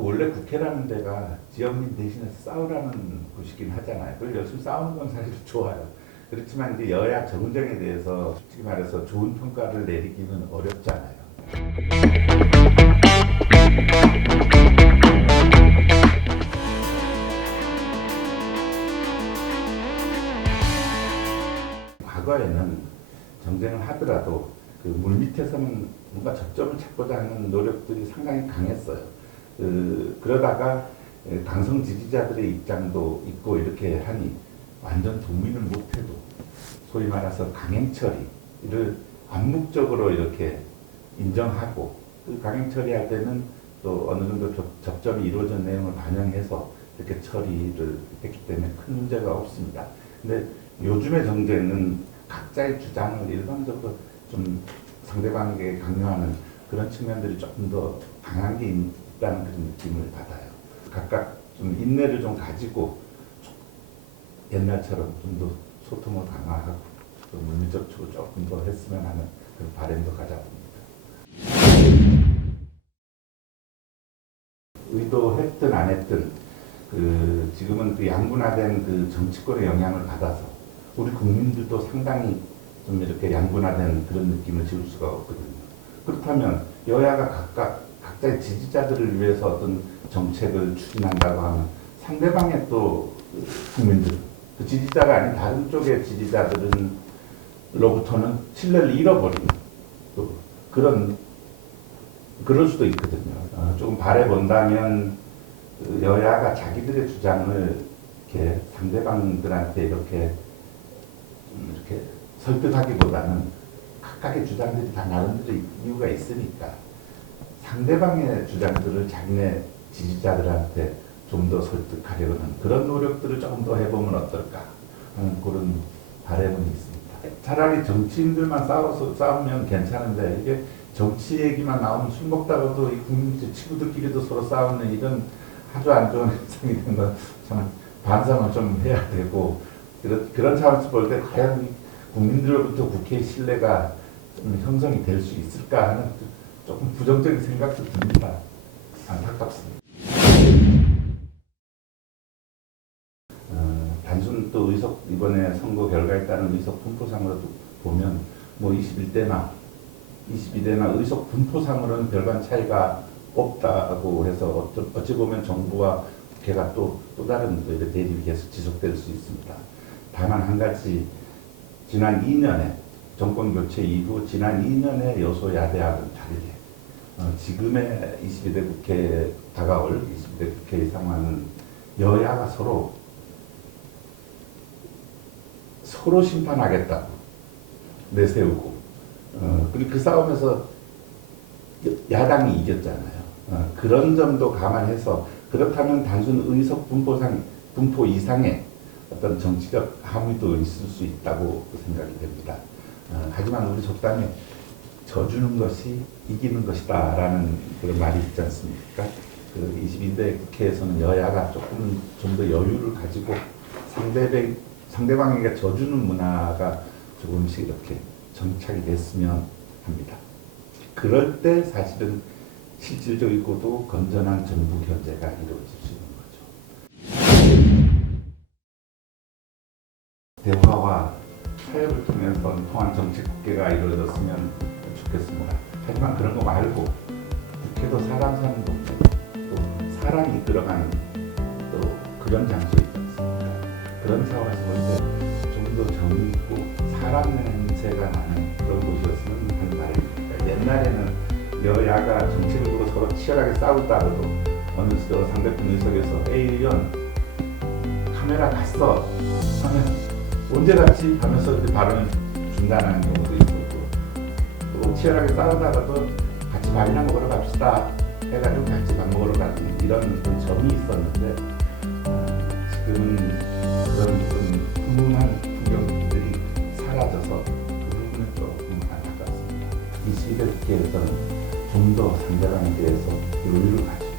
그 원래 국회라는 데가 지역민 대신해서 싸우라는 곳이긴 하잖아요. 그걸 열심히 싸우는 건 사실 좋아요. 그렇지만 이제 여야 정쟁에 대해서 솔직히 말해서 좋은 평가를 내리기는 어렵잖아요. 과거에는 정쟁을 하더라도 그 물밑에서는 뭔가 접점을 찾고자 하는 노력들이 상당히 강했어요. 그러다가 강성 지지자들의 입장도 있고 이렇게 하니 완전 동의를 못해도 소위 말해서 강행 처리를 암묵적으로 이렇게 인정하고 그 강행 처리할 때는 또 어느 정도 접점이 이루어진 내용을 반영해서 이렇게 처리를 했기 때문에 큰 문제가 없습니다. 근데 요즘의 정쟁은 각자의 주장을 일방적으로 좀 상대방에게 강요하는 그런 측면들이 조금 더 강한 게 있다는 그런 느낌을 받아요. 각각 좀 인내를 좀 가지고 옛날처럼 좀 더 소통을 강화하고 또 물리적 접촉을 조금 더 했으면 하는 그런 바람도 가져봅니다. 의도했든 안 했든 지금은 그 양분화된 그 정치권의 영향을 받아서 우리 국민들도 상당히 좀 이렇게 양분화된 그런 느낌을 지울 수가 없거든요. 그렇다면 여야가 각자의 지지자들을 위해서 어떤 정책을 추진한다고 하면 상대방의 또 국민들, 그 지지자가 아닌 다른 쪽의 지지자들로부터는 신뢰를 잃어버리는 또 그럴 수도 있거든요. 조금 바라본다면 여야가 자기들의 주장을 이렇게 상대방들한테 이렇게 설득하기보다는 각각의 주장들이 다 나름대로 이유가 있으니까 상대방의 주장들을 자기네 지지자들한테 좀 더 설득하려는 그런 노력들을 조금 더 해보면 어떨까 하는 그런 바람은 있습니다. 차라리 정치인들만 싸우면 괜찮은데 이게 정치 얘기만 나오면 술 먹다가도 이 국민 친구들끼리도 서로 싸우는 이런 아주 안 좋은 현상이 된 건 참 반성을 좀 해야 되고 그런 차원에서 볼 때 과연 국민들로부터 국회의 신뢰가 좀 형성이 될 수 있을까 하는 조금 부정적인 생각도 듭니다. 안타깝습니다. 단순 또 의석 이번에 선거 결과에 따른 의석 분포상으로도 보면 뭐 21대나 22대나 의석 분포상으로는 별반 차이가 없다고 해서 어찌 보면 정부와 국회가 또 다른 대립이 계속 지속될 수 있습니다. 다만 한 가지 지난 2년에 정권 교체 이후 지난 2년의 여소야대하고는 다르게 지금의 22대 국회에 다가올 22대 국회의 상황은 여야가 서로 심판하겠다고 내세우고 그리고 그 싸움에서 야당이 이겼잖아요. 그런 점도 감안해서 그렇다면 단순 의석 분포 이상의 어떤 정치적 함의도 있을 수 있다고 생각이 됩니다. 하지만 우리 속담에 져주는 것이 이기는 것이다라는 그런 말이 있지 않습니까? 그 22대 국회에서는 여야가 조금 좀 더 여유를 가지고 상대방에게 져주는 문화가 조금씩 이렇게 정착이 됐으면 합니다. 그럴 때 사실은 실질적이고도 건전한 정부 견제가 이루어질 수 있는 거죠. 대화와 타협을 통해서 통한 정책 국회가 이루어졌으면 좋겠습니다. 하지만 그런 거 말고 국회도 사람 사는 곳, 또 사람이 들어가는 또 그런 장소 있지 않습니까? 그런 차원에서 볼 때 좀 더 정이 있고 사람 냄새가 나는 그런 곳이었으면 하는 말입니다. 옛날에는 여야가 정책을 두고 서로 치열하게 싸우다가도 어느 상대편 의석에서 A 의원 카메라 갔어 하면 언제 갔지 하면서 발언을 중단하는 경우도 있고 또 치열하게 싸우다가도 같이 밥이나 먹으러 갑시다 해가지고 같이 밥 먹으러 가는 이런 점이 있었는데 지금은 그런 좀 훈훈한 풍경들이 사라져서 그 부분은 조금 안타깝습니다. 이 시대 국회에서는 좀 더 상대방에 대해서 여유를 가지고